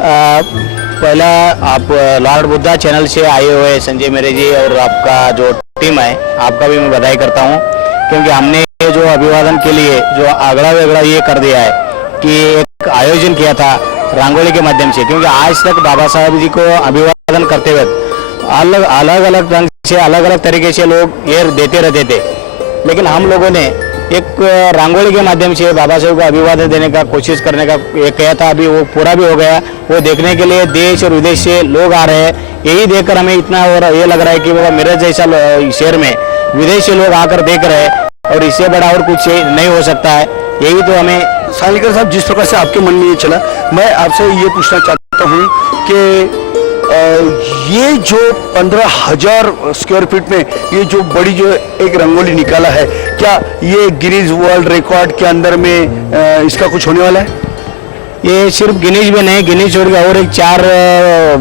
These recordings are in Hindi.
पहला आप लॉर्ड बुद्धा चैनल से आए हुए संजय मेरे जी और आपका जो टीम है, आपका भी मैं बधाई करता हूं, क्योंकि हमने जो अभिवादन के लिए जो आगड़ा वेगड़ा ये कर दिया है कि एक आयोजन किया था रंगोली के माध्यम से। क्योंकि आज तक बाबा साहब जी को अभिवादन करते वक्त अलग अलग रंग से अलग अलग तरीके से लोग ये देते रहते थे, लेकिन हम लोगों ने एक रंगोली के माध्यम से बाबा साहब को अभिवादन देने का कोशिश करने का एक किया था। अभी वो पूरा भी हो गया। वो देखने के लिए देश और विदेश से लोग आ रहे हैं। यही देखकर हमें इतना और ये लग रहा है कि बाबा मेरे जैसा शहर में विदेश से लोग आकर देख रहे हैं, और इससे बड़ा और कुछ नहीं हो सकता है। यही तो हमें सांगलीकर साहब, जिस प्रकार से आपके मन में ये चला, मैं आपसे ये पूछना चाहता हूँ कि ये जो 15,000 स्क्वायर फीट में ये जो बड़ी जो एक रंगोली निकाला है, क्या ये गिनीज वर्ल्ड रिकॉर्ड के अंदर में इसका कुछ होने वाला है? ये सिर्फ गिनीज में नहीं, गिनीज छोड़ के और एक 4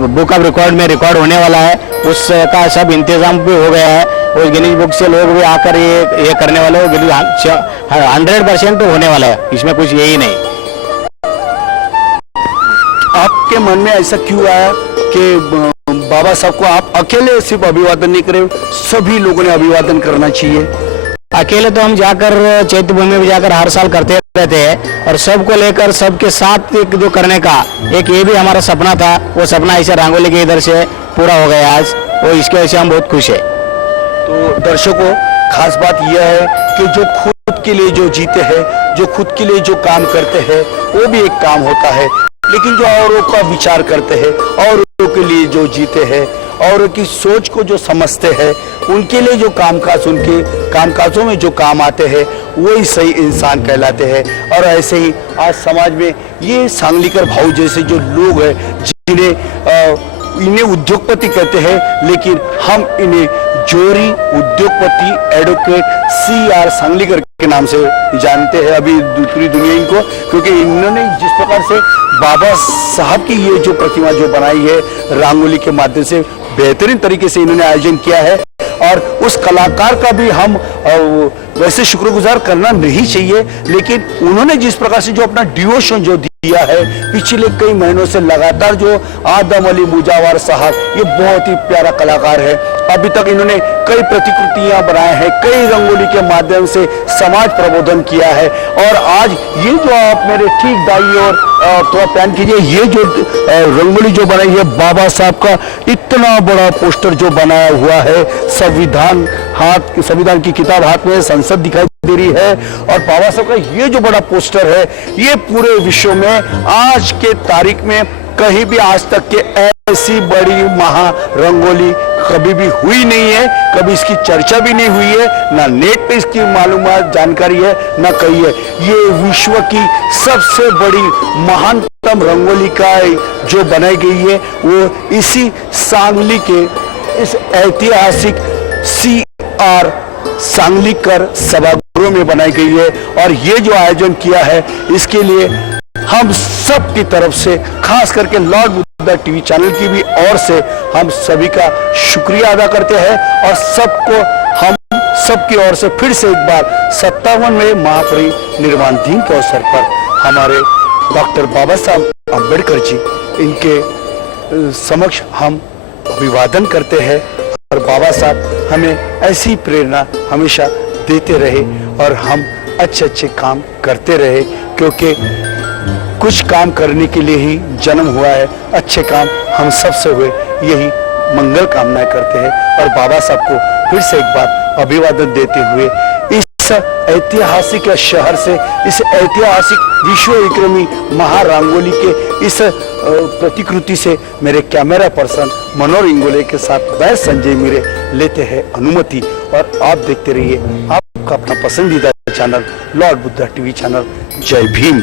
बुक ऑफ रिकॉर्ड में रिकॉर्ड होने वाला है। उसका सब इंतजाम भी हो गया है। उस गिनीज बुक से लोग भी आकर ये करने वाले हैं। 100% होने वाला है, इसमें कुछ यही नहीं। आपके मन में ऐसा क्यों आया कि बाबा साहब को आप अकेले सिर्फ अभिवादन नहीं करें, सभी लोगों ने अभिवादन करना चाहिए? अकेले तो हम जाकर चैत्य भूमि में जाकर हर साल करते रहते हैं, और सबको लेकर सबके साथ एक जो करने का एक ये भी हमारा सपना था। वो सपना ऐसे रंगोली के इधर से पूरा हो गया आज, और इसके वजह से हम बहुत खुश हैं। तो दर्शकों, खास बात यह है कि जो खुद के लिए जो जीते हैं, जो खुद के लिए जो काम करते हैं, वो भी एक काम होता है। लेकिन जो औरों का विचार करते हैं, औरों के लिए जो जीते हैं, औरों की सोच को जो समझते हैं, उनके लिए जो कामकाज, उनके कामकाजों में जो काम आते हैं, वही सही इंसान कहलाते हैं। और ऐसे ही आज समाज में ये सांगलीकर भाऊ जैसे जो लोग हैं, इन्हें उद्योगपति कहते हैं, लेकिन हम इन्हें जोरी उद्योगपति एडवोकेट CR सांगलीकर के नाम से जानते हैं अभी दूसरी दुनिया इनको, क्योंकि इन्होंने जिस प्रकार से बाबा साहब की ये जो प्रतिमा जो बनाई है रंगोली के माध्यम से, बेहतरीन तरीके से इन्होंने आयोजन किया है। और उस कलाकार का भी हम वैसे शुक्रगुजार करना नहीं चाहिए, लेकिन उन्होंने जिस प्रकार से जो अपना डिवोशन जो दिया है पिछले कई महीनों से लगातार, जो आदम अली मुजावर साहब, ये बहुत ही प्यारा कलाकार है। अभी तक इन्होंने कई प्रतिकृतियां बनाए हैं, कई रंगोली के माध्यम से समाज प्रबोधन किया है। और आज ये जो आप मेरे ठीक दाई और थोड़ा पैन कीजिए, ये जो रंगोली जो बनाई है बाबा साहब का, इतना बड़ा पोस्टर जो बनाया हुआ है, संविधान की किताब हाथ में, संसद दिखाई दे रही है, और बाबा साहब का ये जो बड़ा पोस्टर है, ये पूरे विश्व में आज के तारीख में कहीं भी आज तक के ऐसी बड़ी महा रंगोली कभी भी हुई नहीं है, कभी इसकी चर्चा भी नहीं हुई है, ना नेट पे इसकी मालूमात जानकारी है, ना कहीं है। ये विश्व की सबसे बड़ी महानतम रंगोली का जो बनाई गई है, वो इसी सांगली के इस ऐतिहासिक CR सांगलीकर सभागृह में बनाई गई है। और ये जो आयोजन किया है, इसके लिए हम सब की तरफ से, खास करके लॉर्ड बुद्धा TV चैनल की भी ओर से, हम सभी का शुक्रिया अदा करते हैं। और सबको, हम सबकी ओर से फिर से एक बार 57वें महापरिनिर्वाण दिन के अवसर पर हमारे डॉक्टर बाबा साहब अम्बेडकर जी, इनके समक्ष हम अभिवादन करते हैं। और बाबा साहब हमें ऐसी प्रेरणा हमेशा देते रहे, और हम अच्छे अच्छे काम करते रहे, क्योंकि कुछ काम करने के लिए ही जन्म हुआ है। अच्छे काम हम सबसे हुए, यही मंगल कामनाएं करते हैं। और बाबा साहब को फिर से एक बार अभिवादन देते हुए, इस ऐतिहासिक शहर से, इस ऐतिहासिक विश्व विक्रमी महारंगोली के इस प्रतिकृति से मेरे कैमरा पर्सन मनोहर इंगोले के साथ मैं संजय मीरे लेते हैं अनुमति। और आप देखते रहिए आपका अपना पसंदीदा channel Lord Buddha TV channel. जय भीम।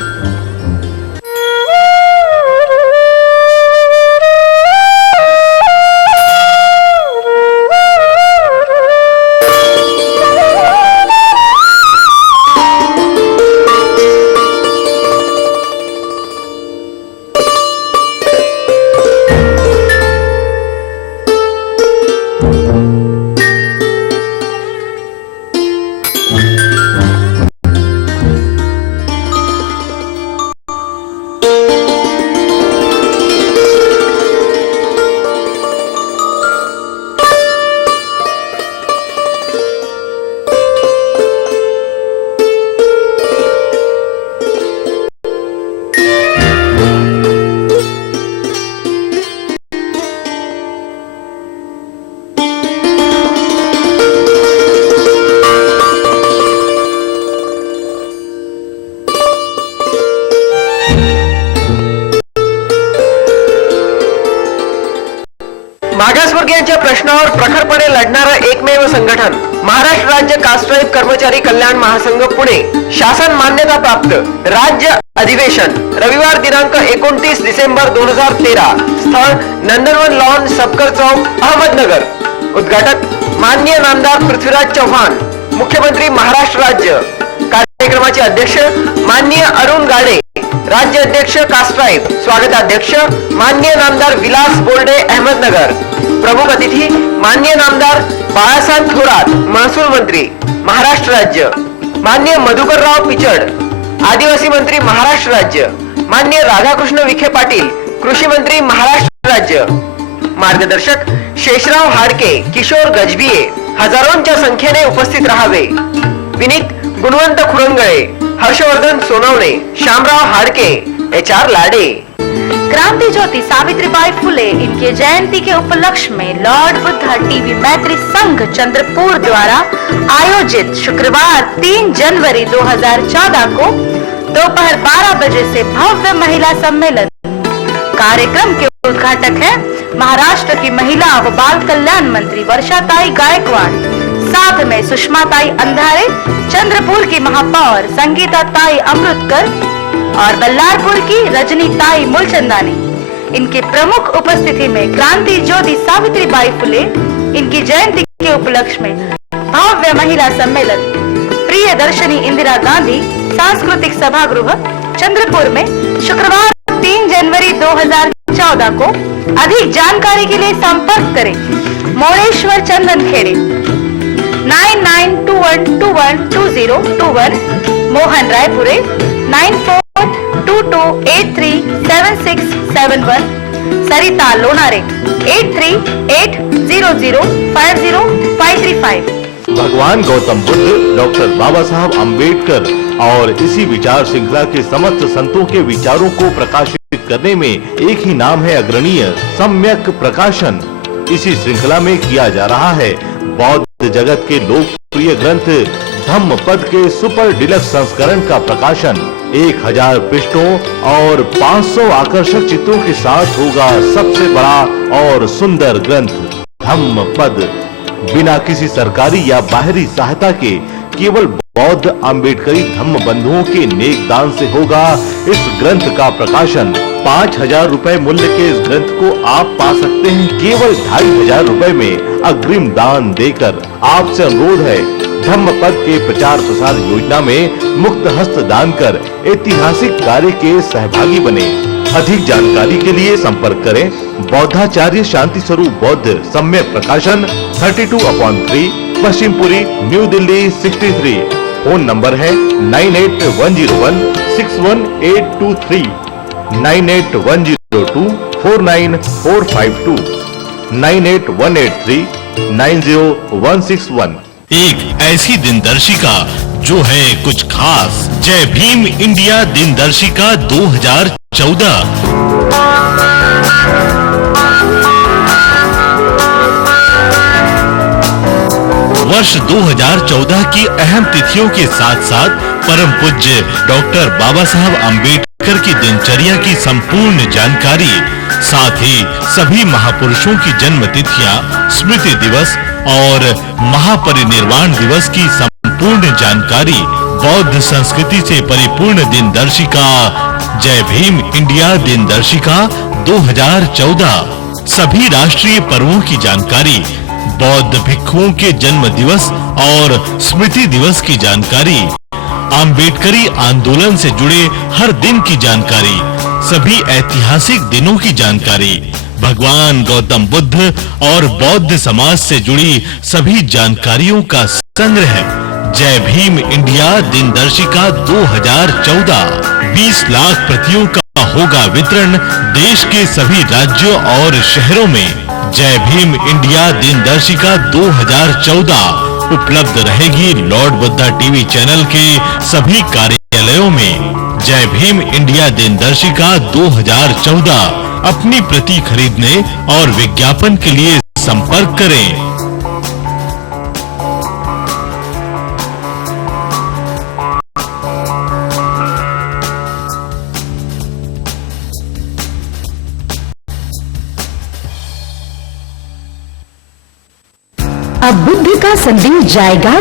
मागासवर्गीयांच्या प्रश्नावर प्रखरपणे लढणारं एकमेव संघटन महाराष्ट्र राज्य कास्ट्राईब कर्मचारी कल्याण महासंघ पुणे शासन मान्यता प्राप्त राज्य अधिवेशन रविवार दिनांक 29 डिसेंबर 2013 स्थळ नंदनवन लॉन सबकर चौक अहमदनगर। उद्घाटक माननीय नामदार पृथ्वीराज चव्हाण मुख्यमंत्री महाराष्ट्र राज्य। कार्यक्रमाचे अध्यक्ष माननीय अरुण गाडे राज्य अध्यक्ष कास्ट्राईब। स्वागताध्यक्ष माननीय नामदार विलास बोर्डे अहमदनगर। प्रमुख अतिथी माननीय नामदार बाळासाहेब थोरात महसूल मंत्री महाराष्ट्र राज्य। माननीय मधुकरराव पिचड आदिवासी मंत्री महाराष्ट्र राज्य। माननीय राधाकृष्ण विखे पाटील कृषी मंत्री महाराष्ट्र राज्य। मार्गदर्शक शेषराव हाडके किशोर गजभिये हजारोंच्या संख्येने उपस्थित राहावे। विनीत गुणवंत खुरंगळे हर्षवर्धन सोनवणे श्यामराव हाडके HR लाडे। क्रांति ज्योति सावित्रीबाई फुले इनके जयंती के उपलक्ष्य में लॉर्ड बुद्धा टीवी मैत्री संघ चंद्रपुर द्वारा आयोजित शुक्रवार 3 जनवरी 2014 को दोपहर 12 बजे से भव्य महिला सम्मेलन। कार्यक्रम के उद्घाटक है महाराष्ट्र की महिला व बाल कल्याण मंत्री वर्षाताई गायकवाड़। साथ में सुषमा ताई अंधारे, चंद्रपुर की महापौर संगीता ताई अमृतकर और बल्लारपुर की रजनी ताई मूलचंदानी। इनके प्रमुख उपस्थिति में क्रांति ज्योति सावित्रीबाई फुले इनकी जयंती के उपलक्ष्य में भव्य महिला सम्मेलन प्रिय दर्शनी इंदिरा गांधी सांस्कृतिक सभागृह चंद्रपुर में शुक्रवार 3 जनवरी 2014 को। अधिक जानकारी के लिए संपर्क करें मोरेश्वर चंदन खेड़े 9921212021, मोहन रायपुरे 9422837671, सरिता लोनारे 8380050535। भगवान गौतम बुद्ध, डॉक्टर बाबा साहब अम्बेडकर और इसी विचार श्रृंखला के समस्त संतों के विचारों को प्रकाशित करने में एक ही नाम है अग्रणीय सम्यक प्रकाशन। इसी श्रृंखला में किया जा रहा है बौद्ध जगत के लोकप्रिय ग्रंथ धम्मपद के सुपर डिलक्स संस्करण का प्रकाशन। 1000 पृष्ठों और 500 आकर्षक चित्रों के साथ होगा सबसे बड़ा और सुंदर ग्रंथ धम्मपद। बिना किसी सरकारी या बाहरी सहायता के केवल बौद्ध अम्बेडकरी धम्म बंधुओं के नेक दान से होगा इस ग्रंथ का प्रकाशन। 5000 रुपए मूल्य के इस ग्रंथ को आप पा सकते हैं केवल 2500 रुपए में अग्रिम दान देकर। आपसे अनुरोध है धम्मपद के प्रचार प्रसार योजना में मुक्त हस्त दान कर ऐतिहासिक कार्य के सहभागी बने। अधिक जानकारी के लिए संपर्क करें बौद्धाचार्य शांति स्वरूप बौद्ध सम्यक प्रकाशन 32/3 Paschimpuri new Delhi 63। Phone number है 9810161823, 9810249452, 9818390161। एक ऐसी दिनदर्शिका जो है कुछ खास। जय भीम इंडिया दिनदर्शिका 2014। वर्ष 2014 की अहम तिथियों के साथ साथ परम पूज्य डॉक्टर बाबा साहब अम्बेडकर की दिनचर्या की संपूर्ण जानकारी, साथ ही सभी महापुरुषों की जन्म तिथियां, स्मृति दिवस और महापरिनिर्वाण दिवस की संपूर्ण जानकारी, बौद्ध संस्कृति से परिपूर्ण दिनदर्शिका जय भीम इंडिया दिनदर्शिका 2014। सभी राष्ट्रीय पर्वों की जानकारी, बौद्ध भिक्षुओं के जन्म दिवस और स्मृति दिवस की जानकारी, अम्बेडकरी आंदोलन से जुड़े हर दिन की जानकारी, सभी ऐतिहासिक दिनों की जानकारी, भगवान गौतम बुद्ध और बौद्ध समाज से जुड़ी सभी जानकारियों का संग्रह जय भीम इंडिया दिनदर्शिका 2014। 20 लाख प्रतियों का होगा वितरण देश के सभी राज्यों और शहरों में। जय भीम इंडिया दिनदर्शिका 2014 उपलब्ध रहेगी लॉर्ड बुद्धा टीवी चैनल के सभी कार्यालयों में। जय भीम इंडिया दिनदर्शिका 2014 अपनी प्रति खरीदने और विज्ञापन के लिए संपर्क करें। अब बुद्ध का संदेश जाएगा